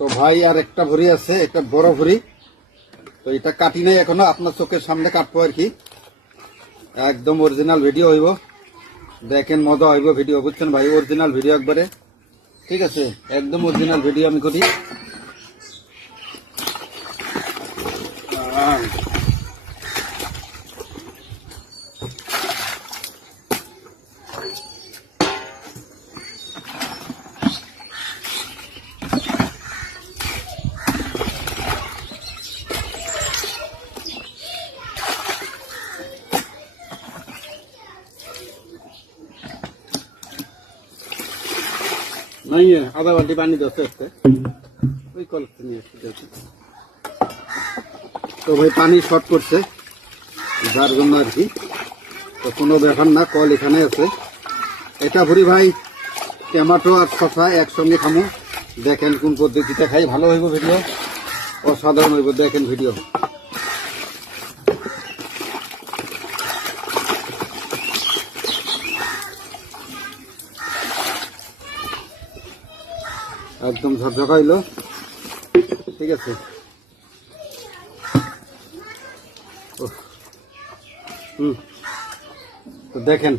তো ভাই আর একটা ভুঁড়ি আছে, একটা বড় ভুঁড়ি। তো এটা কাটি নাই এখনো, আপনার চোখের সামনে কাটবো আর কি। একদম অরিজিনাল ভিডিও হইব, দেখেন মজা হইব ভিডিও, বুঝছেন ভাই? অরিজিনাল ভিডিও একবারে, ঠিক আছে? একদম অরিজিনাল ভিডিও আমি করি। नहीं है, आधा बाल्टी पानी दो ওই কল নিয়ে আসছি। তো ভাই পানি শর্ট করছে, যার জন্য আর কি। তো কোনো ব্যাপার না, কল এখানে আছে। এটা ভরি ভাই টমেটো আর শসা একসঙ্গে খামো, দেখেন কোন পদ্ধতিতে খাই ভালো হইব ভিডিও, অসাধারণ হইব, দেখেন ভিডিও। একদম ঝকঝকা হইলো, ঠিক আছে? তো দেখেন